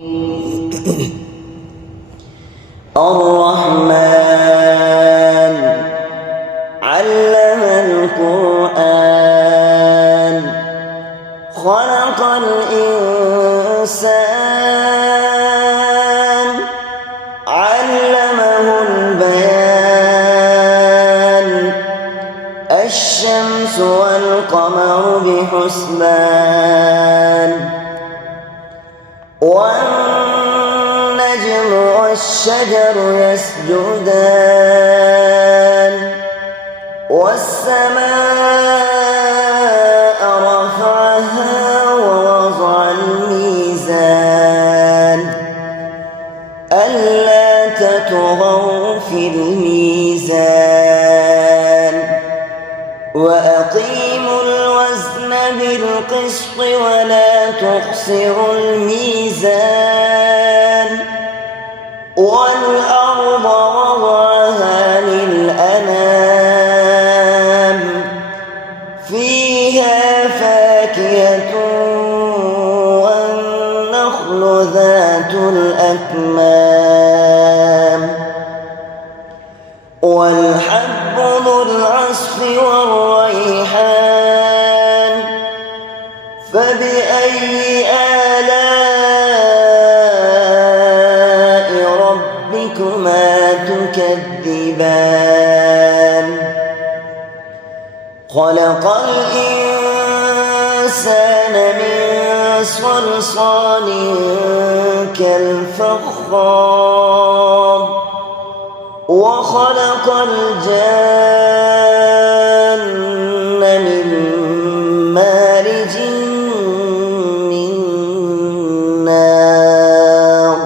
الرحمن علم القرآن خلق الإنسان علمه البيان الشمس والقمر بحسبان والنجم والشجر يسجدان والسماء رفعها ووضع الميزان ألا تطغوا في الميزان وأقيموا الوزن بالقسط ولا تخسروا الميزان والأرض وضعها للأنام فيها فاكهة والنخل ذات الأكمام والحب ذو العصف والريحان فبأي آلاء ربكما تكذبان خلق الإنسان من صلصال كالفخار وخلق الجان من مارج من نار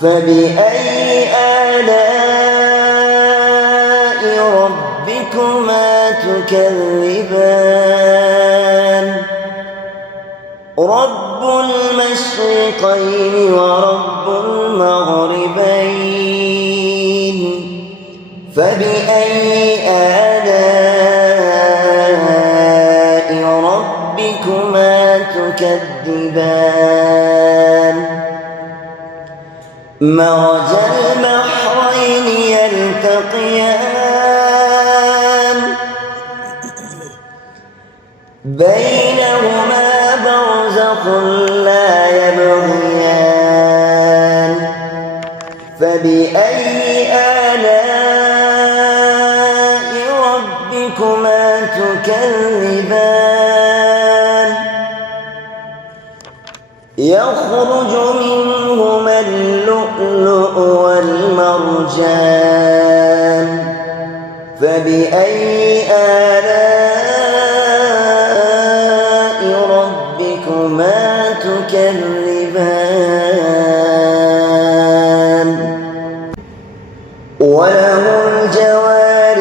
فبأي آلاء ربكما تكذبان رب المشرقين ورب المغربين فبأي آلاء ربكما تكذبان مرج البحرين يلتقيان بينهما برزخ لا يبغيان فبأي آلاء ربكما تكذبان يخرج منهما اللؤلؤ والمرجان فبأي آلاء ربكما تكذبان وله الجوار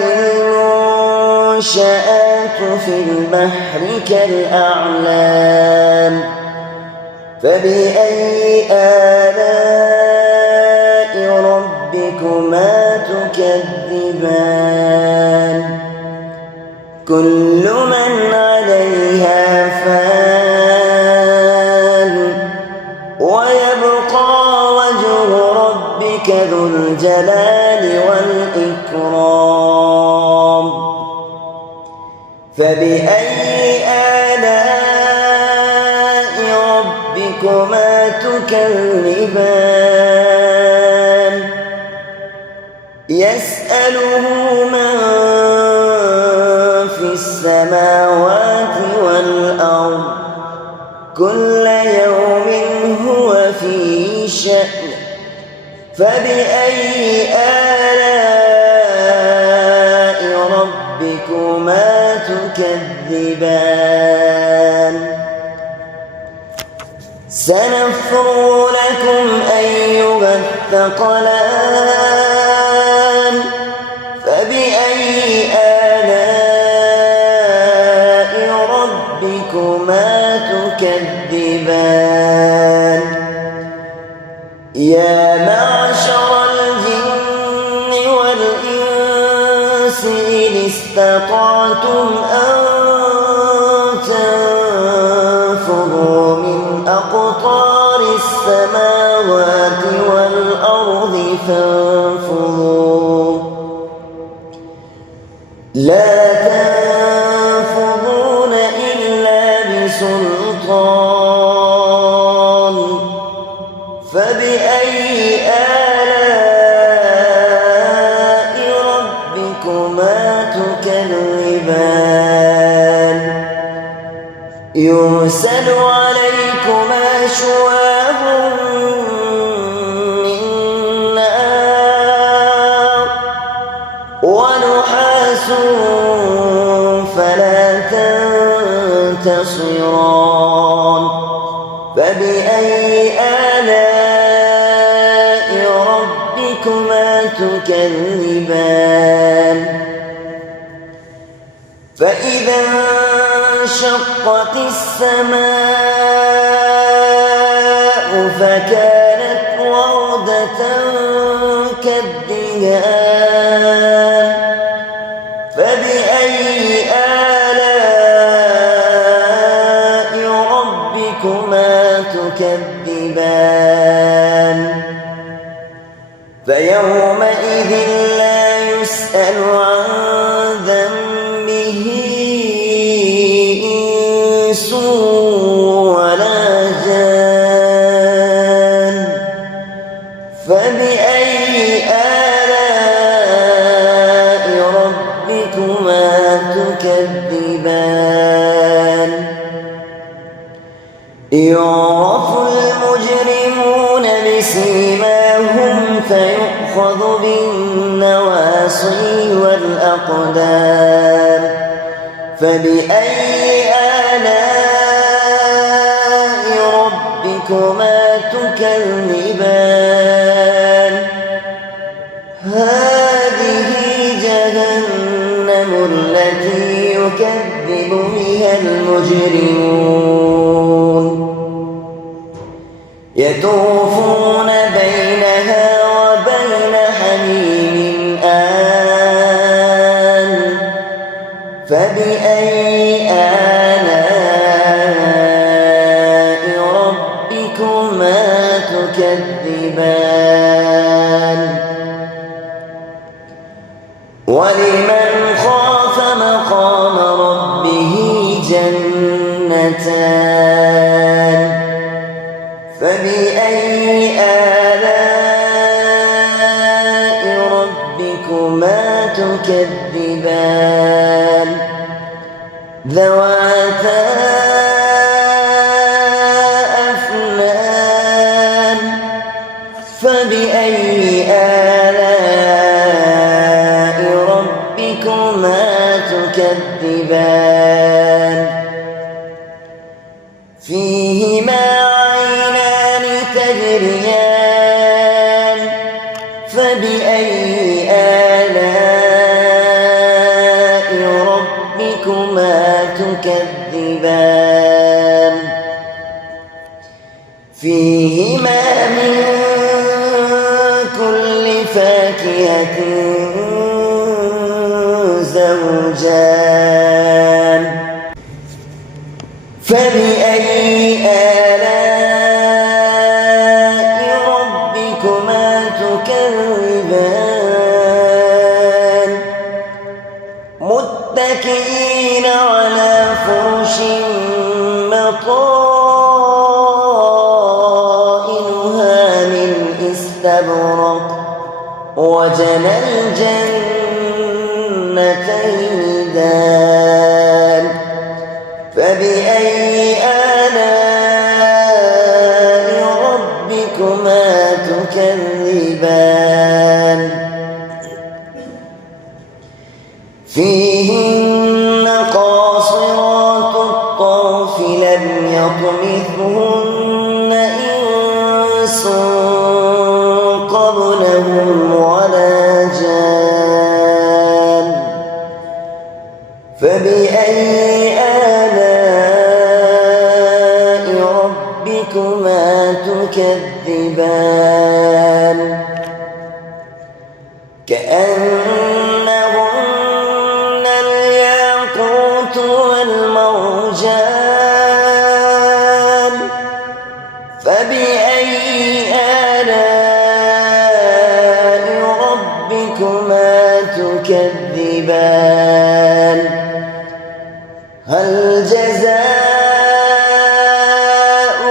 المنشآت في البحر كالأعلام فبأي آلاء ربكما تكذبان كل من عليها فان ويبقى وجه ربك ذو الجلال والإكرام فبأي آلاء ربكما تكذبان يسأله من في السماوات والأرض كل يوم هو في شأن فبأي آلاء ربكما تكذبان سنفرغ لكم أيها الثقلان فبأي آلاء ربكما تكذبان يا معشر الجن والإنس إن استطعتم أن تنفذوا من أقطار السماوات السماوات والأرض فانفضوا لا تنفضون إلا بسلطان فبأي آلاء ربكما تكذبان يرسل عليكما شواظ من نار ونحاس فلا تنتصران فبأي آلاء ربكما تكذبان فإذا انشقت السماء فكانت وردة كالدهان فبأي آلاء ربكما تكذبان فيومئذ لا يسأل عن ذنبه إنس ولا جان فبأي آلاء ربكما تكذبان يعرف المجرمون بسيماهم فيؤخذ بالنواصي والأقدام فبأي آلاء ربكما تكذبان هذه جهنم التي يكذب بها المجرمون يطوفون بينها وبين حميم آن فبأي آلاء ربكما تكذبان ولمن خاف مقام ربه جنتان فبأي آلاء ربكما تكذبان ذواتا أفنان فبأي آلاء ربكما تكذبان فيهما عينان تجريان فبأي آلاء ربكما تكذبان فيهما من كل فاكهة زوجان فبأي آلاء ربكما تكذبان متكئين على فرش مطائنها من استبرق وجنى الجنتين دان فبأي آلاء ربكما تكذبان فيهن قاصرات الطرف لم يطمثهن إنس قبلهم ولا جان فبأي آلاء ربكما تكذبان كأنهن الياقوت والمرجان فبأي تكذبان هل جزاء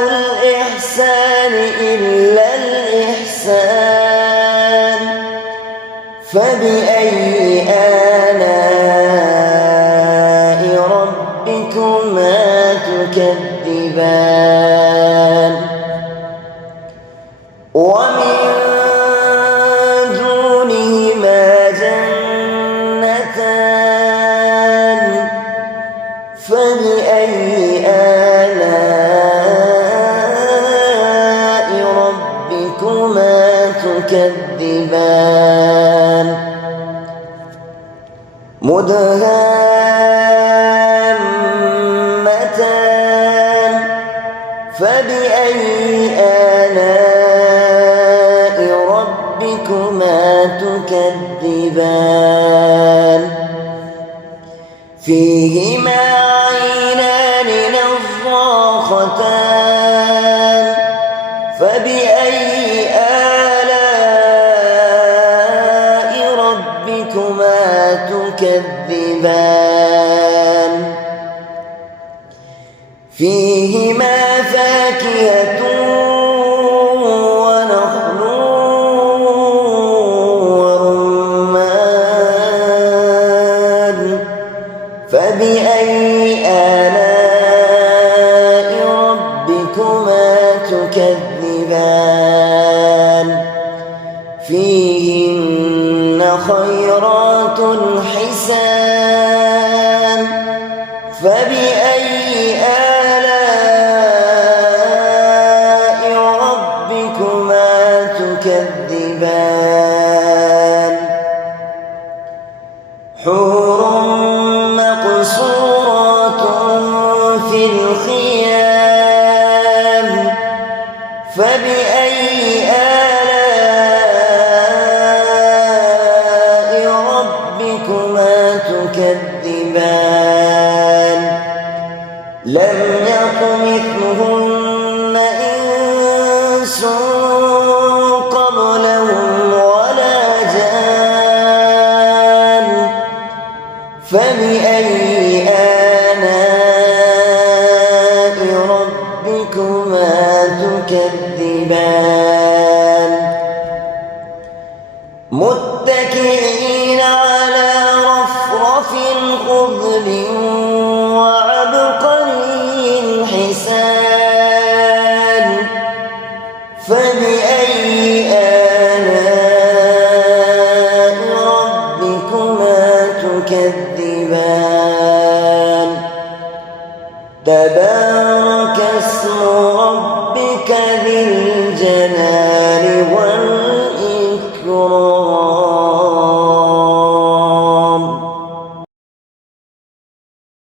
الإحسان إلا الإحسان فبأي آلاء ربكما تكذبان ومن دونهما جنتان فبأي آلاء ربكما تكذبان مدهامتان فبأي آلاء ربكما تكذبان فيهما عينان نضاختان فبأي آلاء ربكما تكذبان فيهما فاكهة ونخل ورمان فبأي آلاء ربكما تكذبان فيهن خيرات حسان فبأي آلاء ربكما تكذبان حور مقصورات في الخيام فبأي آلاء ربكما تكذبان لم يطمثهن إنس قبلهم ولا جان فبأي آلاء ربكما تكذبان متكئين على رفرف خضر وعبقري حسان فبأي آلاء ربكما تكذبان تبارك اسم ربك ذي الجلال